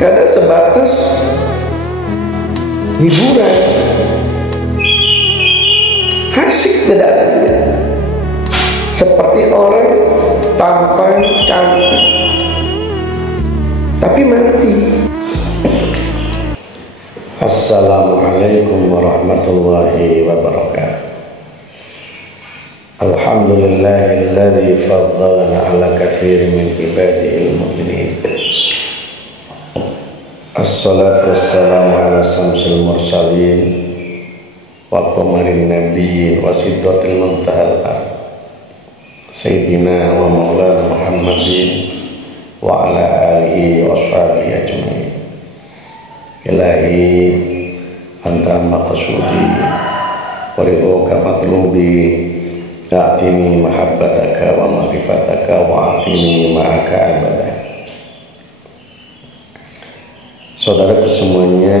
Kadang sebatas hiburan, fasik tidak, seperti orang tampan cantik tapi mati. Assalamualaikum warahmatullahi wabarakatuh. Alhamdulillahilladzi faddalana ala katsirin min ibadihil mu'minin. Assalatu wassalamu ala samsul mursalin wa qamarin nabiyyin wa sidratil muntahal sayyidina wa maulana Muhammadin wa ala alihi wa ashabihi ajma'in. Ilahi anta maqsudi wa ridhoka matlubi, a'tini mahabbataka wa ma'rifataka wa a'tini ma'aka abada. Saudaraku semuanya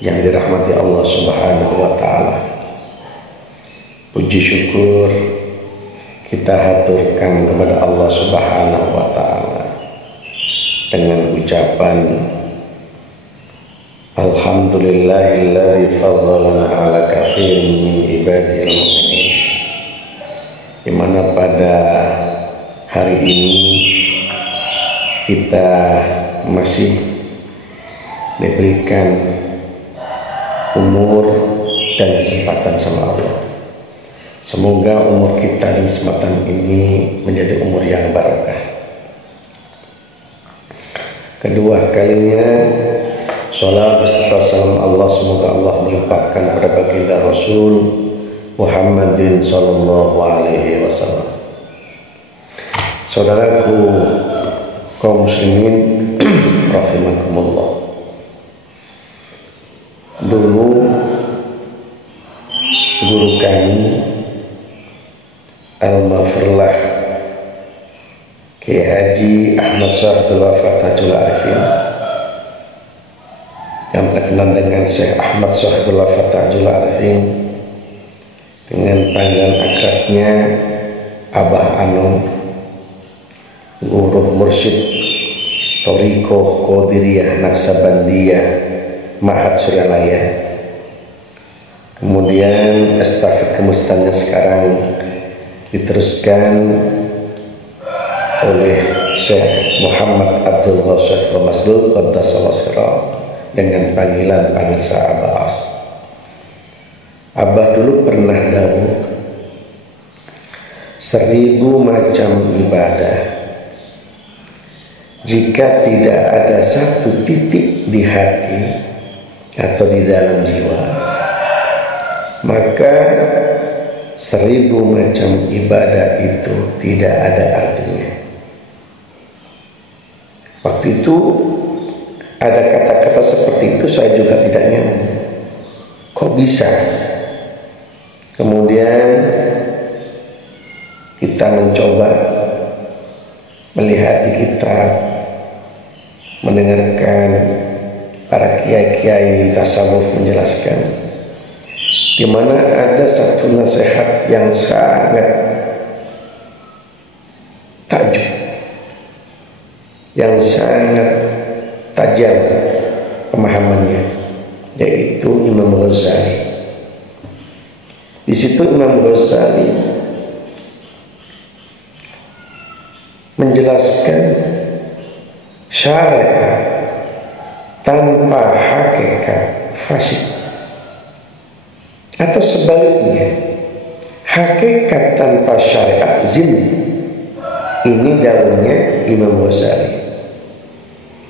yang dirahmati Allah Subhanahu wa ta'ala, puji syukur kita haturkan kepada Allah Subhanahu wa ta'ala dengan ucapan Alhamdulillahilladzi faddalana ala katsirin min ibadihil mu'minin, di mana pada hari ini kita masih diberikan umur dan kesempatan sama Allah. Semoga umur kita dan kesempatan ini menjadi umur yang barokah. Kedua kalinya sholawat beserta salam Allah, semoga Allah melimpahkan kepada baginda Rasul Muhammadin sallallahu alaihi wasallam. Saudaraku kaum muslimin rahimakumullah, dulu guru kami Al-Mafrullah Kiai Haji Ahmad Syekh Abdul Wafat Hajjul Arifin, yang terkenal dengan Syekh Ahmad Syekh Abdul Wafat Hajjul Arifin dengan panggilan akrabnya Abah Anum, guru mursyid Thariqah Qadiriyah Naksabandiyah Ma'had Suryalaya. Kemudian estafet kemustannya sekarang diteruskan oleh Syekh Muhammad Abdul Ghashif Ramasdul Qaddasallahu sirrah dengan panggilan Abah As. Abah dulu pernah dawuh 1000 macam ibadah, jika tidak ada satu titik di hati atau di dalam jiwa, maka 1000 macam ibadah itu tidak ada artinya. Waktu itu ada kata-kata seperti itu, saya juga tidak nyambung. Kok bisa? Kemudian kita mencoba melihat di kitab, mendengarkan para kiai-kiai tasawuf menjelaskan, di mana ada satu nasihat yang sangat tajam, yang sangat tajam pemahamannya, yaitu Imam Ghazali. Di situ Imam Ghazali menjelaskan syariat tanpa hakikat fasik, atau sebaliknya hakikat tanpa syariat zindi. Ini daunnya Imam Ghazali,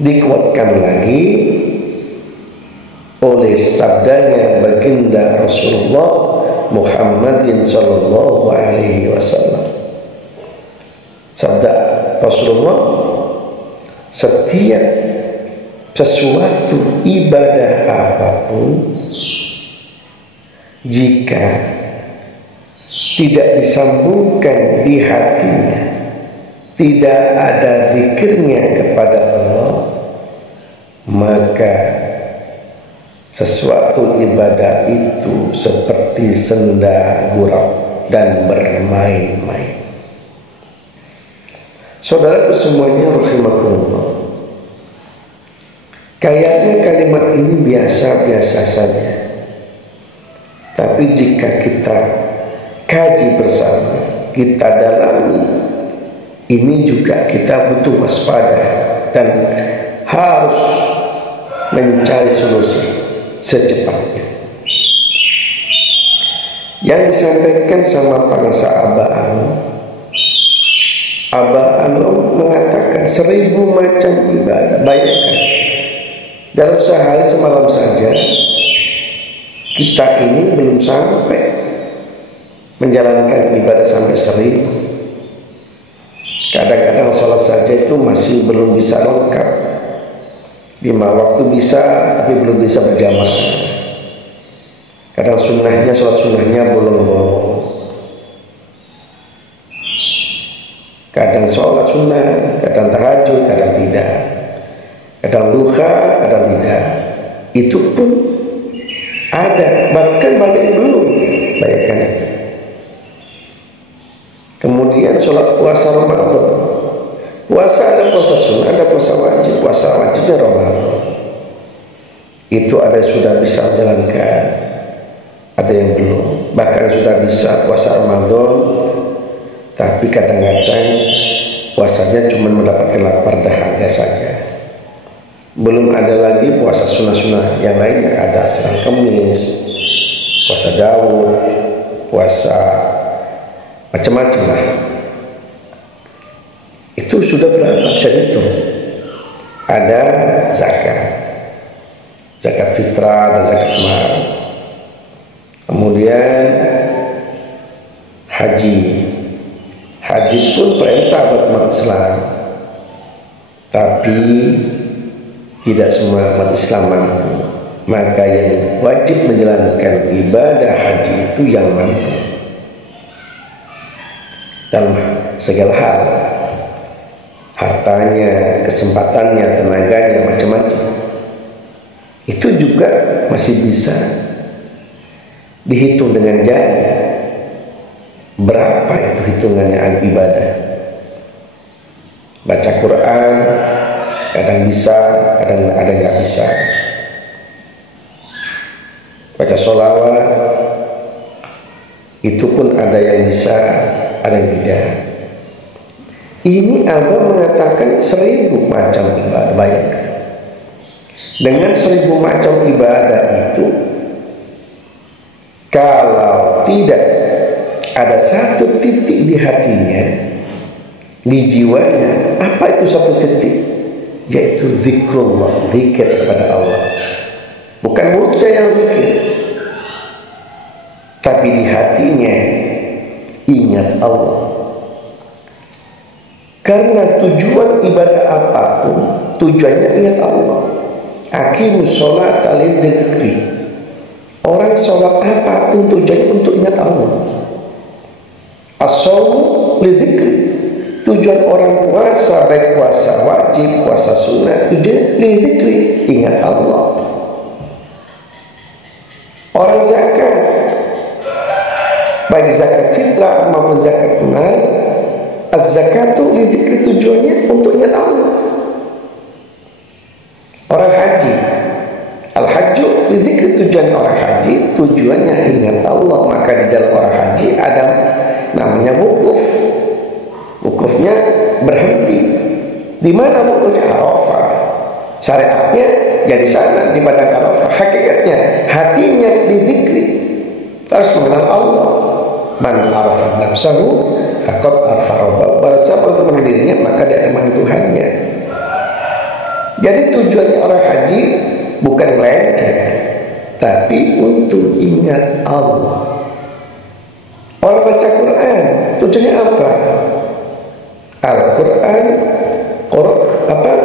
dikuatkan lagi oleh sabdanya baginda Rasulullah Muhammadin sallallahu alaihi wasallam. Sabda Rasulullah, setiap sesuatu ibadah apapun, jika tidak disambungkan di hatinya, tidak ada zikirnya kepada Allah, maka sesuatu ibadah itu seperti senda gurau dan bermain-main. Saudaraku semuanya rahimakumullah, Kayaknya kalimat ini biasa-biasa saja, tapi jika kita kaji bersama, kita dalami, ini juga kita butuh waspada dan harus mencari solusi secepatnya. Yang disampaikan sama bangsa Abah Anu mengatakan 1000 macam ibadah. Bayangkan, dalam sehari semalam saja kita ini belum sampai menjalankan ibadah sampai 1000. Kadang-kadang sholat saja itu masih belum bisa lengkap. 5 waktu bisa, tapi belum bisa berjamaah. Kadang sunnahnya, sholat sunnahnya bolong-bolong. Kadang sholat sunnah, kadang tahajud, kadang tidak. Kadang duha, kadang tidak. Itu pun ada, bahkan banyak belum. Bayangkan itu. Kemudian sholat puasa Ramadan. Puasa ada puasa sunnah, ada puasa wajib. Puasa wajibnya Ramadan. Itu ada sudah bisa menjalankan, ada yang belum. Bahkan sudah bisa puasa Ramadan, tapi kadang-kadang puasanya cuma mendapatkan lapar dahaga saja. Belum ada lagi puasa sunnah-sunnah yang lain, yang ada Senin Kemis, puasa Daud, puasa macam-macam lah. Itu sudah berapa bisa itu? Ada zakat fitrah, ada zakat mal. Kemudian haji pun perintah buat umat Islam, tapi tidak semua umat Islam mampu. Maka yang wajib menjalankan ibadah haji itu yang mampu dalam segala hal, hartanya, kesempatannya, tenaganya, macam-macam. Itu juga masih bisa dihitung dengan jari. Berapa itu hitungannya ibadah? Baca Quran kadang bisa, kadang ada nggak bisa. Baca sholawat itu pun ada yang bisa, ada yang tidak. Ini Allah mengatakan 1000 macam ibadah. Bayangkan, dengan 1000 macam ibadah itu, kalau tidak ada satu titik di hatinya, di jiwanya, apa itu satu titik? Yaitu zikrullah, zikir kepada Allah. Bukan mulutnya yang zikir, tapi di hatinya ingat Allah. Karena tujuan ibadah apapun, tujuannya ingat Allah. Aqimus sholata lidzikri. Orang sholat apapun tujuannya untuk ingat Allah. As-shawmu lidzikri. Tujuan orang puasa, baik puasa wajib, puasa sunnah, tujuan lidzikri, ingat Allah. Orang zakat, baik zakat fitrah maupun zakat mal, az-zakatu lidzikri, tujuannya untuk ingat Allah. Orang haji, al-hajju lidzikri, tujuan orang haji, tujuannya ingat Allah. Maka di dalam orang haji ada namanya wukuf. Wukufnya berhenti. Di mana wukufnya? Arafah. Syariatnya ya di sana, di padang Arafah. Hakikatnya hatinya dizikri, harus mengenal Allah. Man arafa nafsahu faqad arafa rabbahu. Barang siapa untuk mengenal dirinya, maka dia akan mengenal Tuhannya. Jadi tujuannya orang haji bukan leceh, tapi untuk ingat Allah. Orang baca Quran, tujuannya apa? Al-Quran,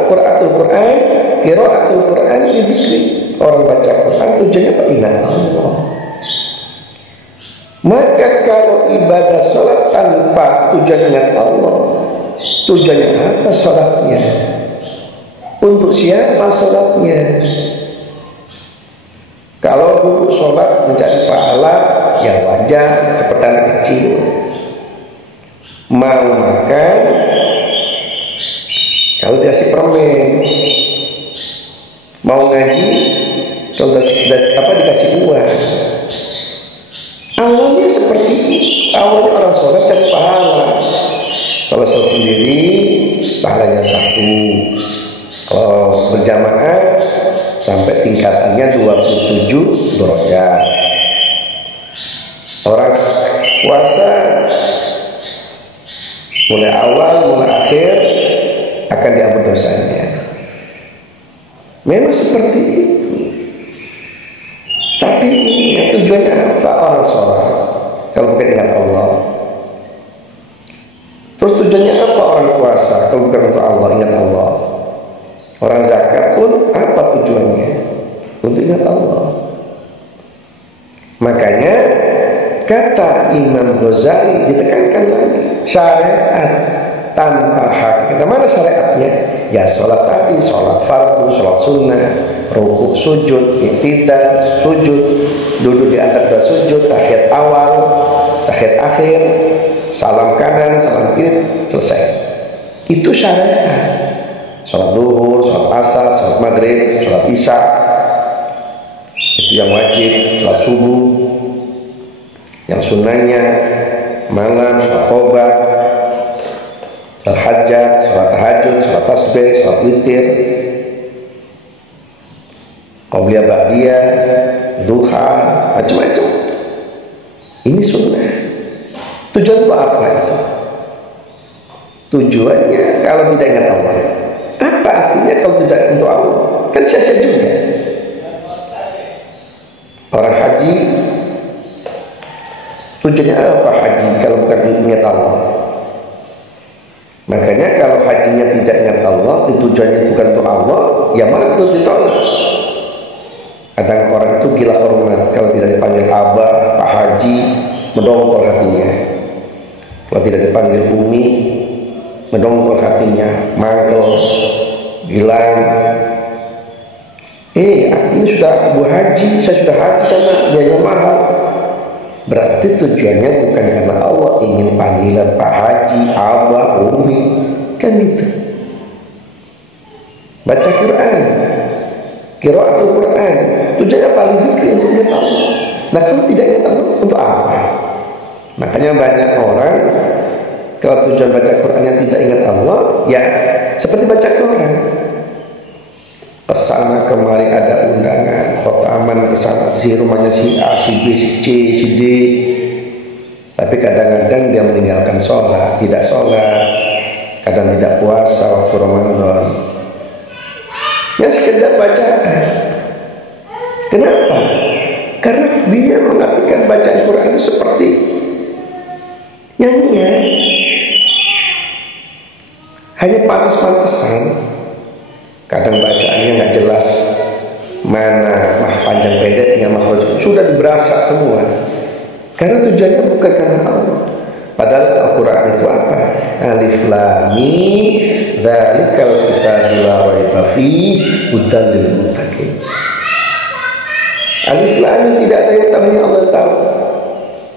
Qiraatul Quran, Qiraatul Quran dizikri. Orang baca Quran tujuannya apa? Ingat Allah. Maka kalau ibadah sholat tanpa tujuan ingat Allah, tujuannya apa sholatnya? Untuk siapa sholatnya? Kalau dulu sholat mencari pahala, ya wajar, seperti anak kecil mau makan, kalau dikasih permen Mau ngaji, kalau dikasih uang. Awalnya seperti itu. Awalnya orang sholat cari pahala. Kalau sholat sendiri, pahalanya 1. Kalau berjamaah sampai tingkatannya 27 derajat. Orang puasa mulai awal, mulai akhir akan diampuni dosanya. Memang seperti itu. Tapi ingat tujuannya apa orang sholat? Kalau bukan ingat Allah. Terus tujuannya apa orang puasa? Kalau bukan untuk Allah, ingat Allah. Orang zakat pun apa tujuannya? Untuk ingat Allah. Makanya kata Imam Ghazali ditekankan lagi, syariat tanpa hakikat. Mana syariatnya? Ya sholat tadi, sholat fardu, sholat sunnah, rukuk sujud, iktidal sujud, duduk di antara dua sujud, tahiyat awal, tahiyat akhir, salam kanan, salam kiri, selesai. Itu syariat. Sholat zuhur, sholat asar, sholat maghrib, sholat isya, itu yang wajib. Sholat subuh, yang sunnahnya malam, sholat tobat, sholat hajat, sholat tahajud, sholat tasbih, sholat witir, qobliyah ba'diyah, duha, macam-macam. Ini sunnah. Tujuan itu apa itu? Tujuannya kalau tidak ingat Allah. Apa artinya kalau tidak untuk Allah? Kan sia-sia juga. Orang haji, tujuannya apa haji kalau bukan ingat Allah? Makanya kalau hajinya tidak ingat Allah, tujuannya bukan untuk Allah, ya malah itu ditolak. Kadang orang itu gila hormat kalau tidak dipanggil abah, pak haji, mendongkol hatinya. Kalau tidak dipanggil umi, mendongkol hatinya, mangkel, bilang, aku ini sudah ibu haji, saya sudah haji sana, biaya mahal. Berarti tujuannya bukan karena Allah, ingin panggilan Pak Haji, Abah, Umi, kan gitu. Baca Quran, qiraatul Quran, tujuannya paling zikir untuk ingat Allah. Nah kalau tidak ingat Allah, untuk apa? Makanya banyak orang kalau tujuan baca Qurannya tidak ingat Allah, ya seperti baca Quran. Kesana kemari ada undangan, khotaman kesana si rumahnya si A, si B, si C, si D. Tapi kadang-kadang dia meninggalkan sholat, tidak sholat, kadang tidak puasa waktu Ramadan. Ya sekedar bacaan. Kenapa? Karena dia mengartikan bacaan Quran itu seperti nyanyian, hanya pantas-pantesan. Kadang bacaannya nggak jelas mana mah panjang pendeknya, makhraj sudah diberasa semua. Karena tujuannya bukan karena Allah. Padahal Al-Quran itu apa? Alif lam mim, dzalikal kitabu la raiba fihi hudan lil muttaqin. Alif lam mim tidak ada yang tahu, yang Allah tahu.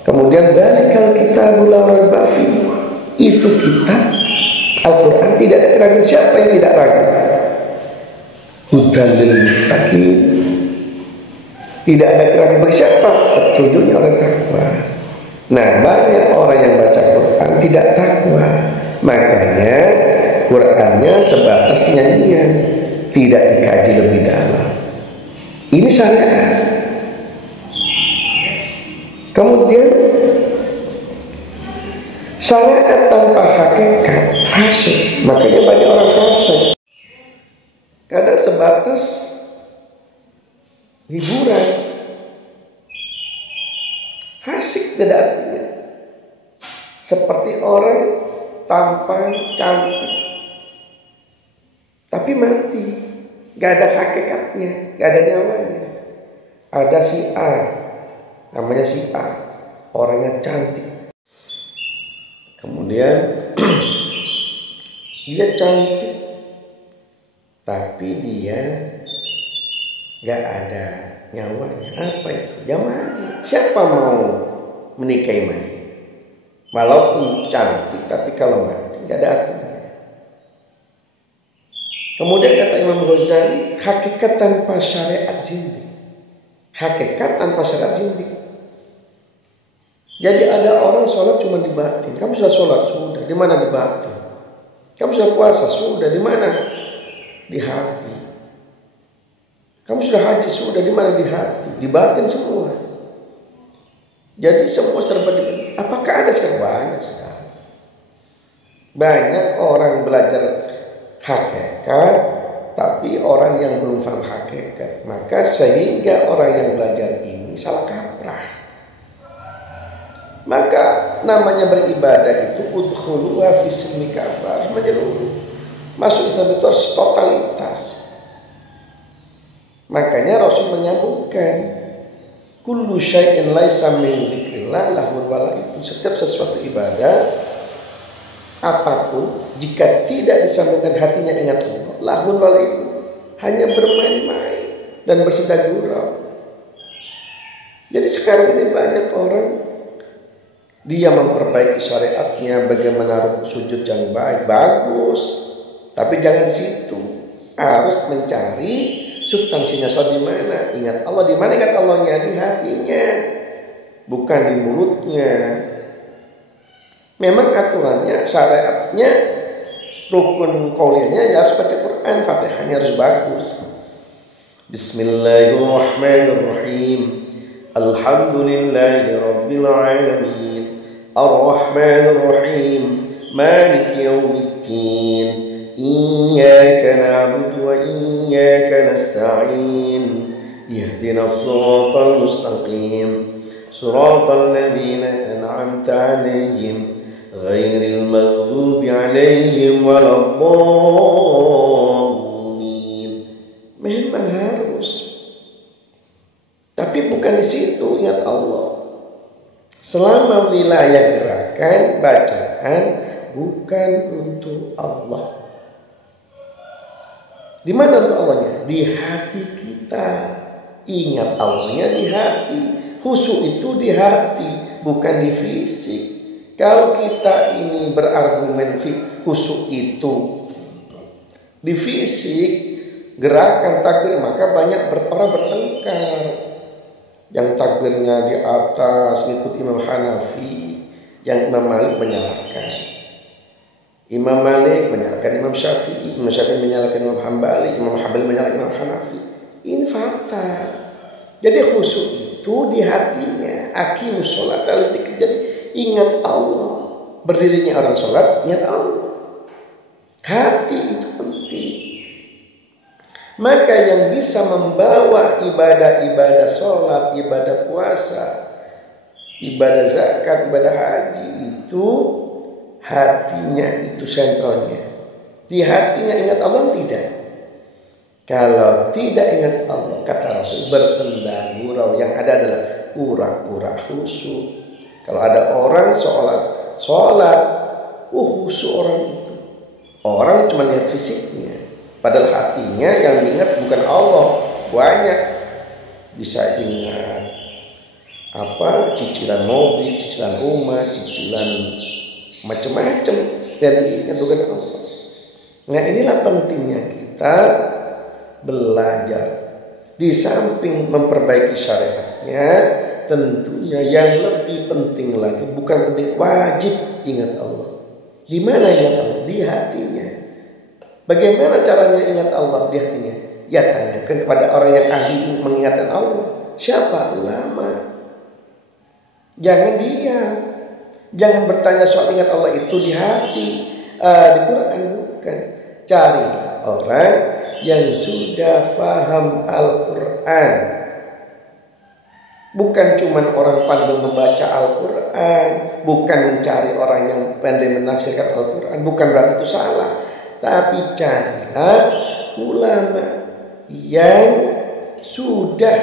Kemudian dzalikal kitabu la raiba fihi, itu kitab Al-Quran tidak ada keraguan. Siapa yang tidak ragu? Hudan lil muttaqin, tidak ada keraguan bagi siapa? Petunjuknya orang takwa. Nah, banyak orang yang baca Quran tidak takwa, makanya Qurannya sebatas nyanyian, tidak dikaji lebih dalam. Ini syariat. Kemudian syariat tanpa hakikat fasik, makanya banyak orang fasik. Kadang sebatas hiburan, fasik tidak artinya. Seperti orang tampan, cantik, tapi mati, gak ada hakikatnya, gak ada nyawanya. Ada si A, namanya si A, orangnya cantik. Kemudian dia cantik, tapi dia gak ada nyawanya. Apa itu? Dia mati. Siapa mau menikahi mati? Walaupun cantik, tapi kalau mati gak ada artinya. Kemudian kata Imam Ghazali, hakikat tanpa syariat zindik. Hakikat tanpa syariat zindik. Jadi ada orang sholat cuma di batin. Kamu sudah sholat? Sudah. Di mana di batin? Kamu sudah puasa? Sudah. Di mana? Di hati. Kamu sudah haji? Sudah. Di mana? Di hati. Di batin semua. Jadi semua serba di batin. Apakah ada sekarang? Banyak sekarang. Banyak orang belajar hakikat, tapi orang yang belum paham hakikat. Maka sehingga orang yang belajar ini salah kaprah. Maka namanya beribadah itu udkhuluha fi silmi kafah, harus menyeluruh. Masuk Islam itu harus totalitas. Makanya Rasul menyambungkan kullu syai'in laisa min dzikrillah lahu walaibun. Setiap sesuatu ibadah apapun jika tidak disambungkan hatinya ingat Allah, lahu walaibun, hanya bermain-main dan bersenda gurau. Jadi sekarang ini banyak orang dia memperbaiki syariatnya, bagaimana rukuk sujud yang baik, bagus. Tapi jangan di situ. Harus mencari substansinya. So di mana? Ingat Allah. Di mana ingat Allahnya? Di hatinya, bukan di mulutnya. Memang aturannya, syariatnya, rukun qauliyahnya ya harus baca Quran, Fatihahnya harus bagus. Bismillahirrahmanirrahim. Alhamdulillahi rabbil alamin. Ar-Rahmanir-Rahim. Maliki yaumiddin. Iyyaka na'budu wa iyyaka nasta'in. Ihdinas siratal mustaqim. Siratal ladzina an'amta 'alaihim ghairil maghdubi 'alaihim waladdallin. Memang harus. Tapi bukan di situ ingat Allah. Selama wilayah gerakan bacaan bukan untuk Allah. Di mana untuk Allahnya? Di hati kita. Ingat Allahnya di hati. Khusyuk itu di hati, bukan di fisik. Kalau kita ini berargumen khusyuk itu di fisik, gerakan takbir, maka banyak orang bertengkar. Yang takbirnya di atas ikut Imam Hanafi, yang Imam Malik menyalahkan. Imam Malik menyalahkan Imam Syafi'i, Imam Syafi'i menyalahkan Imam Hambali, Imam Hambali menyalahkan Imam Hanafi. Ini fakta. Jadi khusyuk itu di hatinya. Aqimus sholat ala dzikri. Jadi ingat Allah. Berdirinya orang sholat, ingat Allah. Hati itu penting. Maka yang bisa membawa ibadah-ibadah sholat, ibadah puasa, ibadah zakat, ibadah haji itu hatinya, itu sentralnya. Di hatinya ingat Allah tidak? Kalau tidak ingat Allah, kata Rasul, bersenda gurau, yang ada adalah pura-pura khusyuk. Kalau ada orang sholat, khusyuk orang itu. Orang cuma lihat fisiknya. Padahal hatinya yang diingat bukan Allah. Banyak bisa ingat cicilan mobil, cicilan rumah, cicilan macam-macam, dan diingat bukan Allah. Nah, inilah pentingnya kita belajar. Di samping memperbaiki syariatnya, tentunya yang lebih penting lagi, bukan penting, wajib ingat Allah. Di mana ingat Allah? Di hatinya. Bagaimana caranya ingat Allah di hatinya? Ya tanyakan kepada orang yang ahli mengingatkan Allah. Siapa? Ulama. Jangan diam. Jangan bertanya soal ingat Allah itu di hati. Di Quran bukan. Cari orang yang sudah faham Al-Quran. Bukan cuma orang pandai membaca Al-Quran. Bukan mencari orang yang pandai menafsirkan Al-Quran. Bukan berarti itu salah. Tapi carilah ulama yang sudah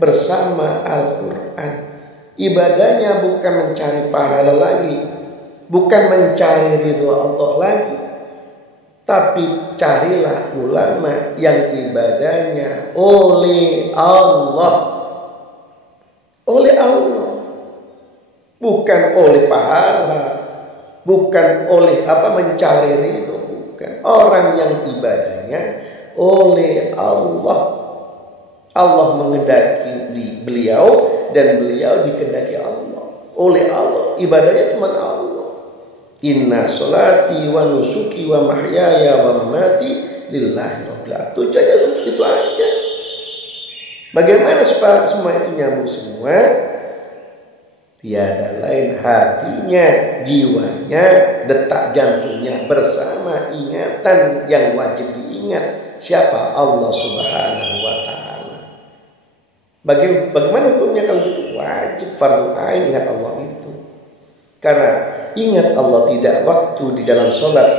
bersama Al-Quran. Ibadahnya bukan mencari pahala lagi, bukan mencari ridho Allah lagi, tapi carilah ulama yang ibadahnya oleh Allah. Oleh Allah. Bukan oleh pahala, bukan oleh mencari ridho. Bukan. Orang yang ibadahnya oleh Allah. Allah mengendaki beliau dan beliau dikehendaki Allah. Oleh Allah. Ibadahnya cuma Allah. Inna sholati wa nusuki wa mahyaya wa mamati lillahi rabbil alamin. Tujuannya untuk itu aja. Bagaimana supaya semua itu nyambung semua? Tiada lain hatinya, jiwanya, detak jantungnya bersama ingatan yang wajib diingat. Siapa? Allah Subhanahu wa Ta'ala. Bagaimana hukumnya kalau itu? Wajib fardu ain ingat Allah itu. Karena ingat Allah tidak waktu di dalam sholat,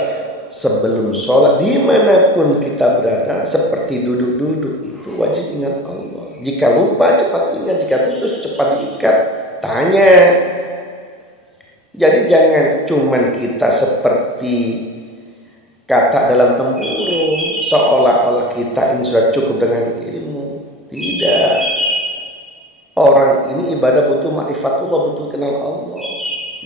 sebelum sholat, dimanapun kita berada, seperti duduk-duduk itu wajib ingat Allah. Jika lupa cepat ingat, jika putus cepat diikat. Tanya. Jadi jangan cuman kita seperti kata dalam tempurung, seolah-olah kita ini sudah cukup dengan ilmu. Tidak. Orang ini ibadah butuh ma'rifatullah, butuh kenal Allah.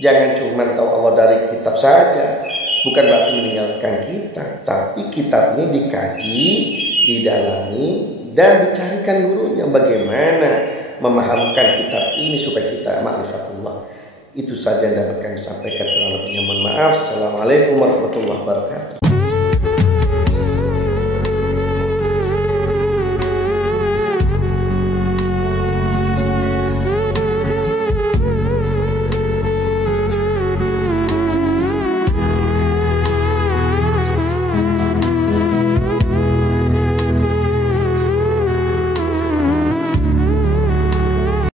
Jangan cuman tahu Allah dari kitab saja. Bukan berarti meninggalkan kitab, tapi kitab ini dikaji, didalami, dan dicarikan gurunya bagaimana memahamkan kitab ini supaya kita ma'rifatullah. Itu saja yang dapat kami sampaikan. Kurang lebihnya mohon maaf. Assalamualaikum warahmatullahi wabarakatuh.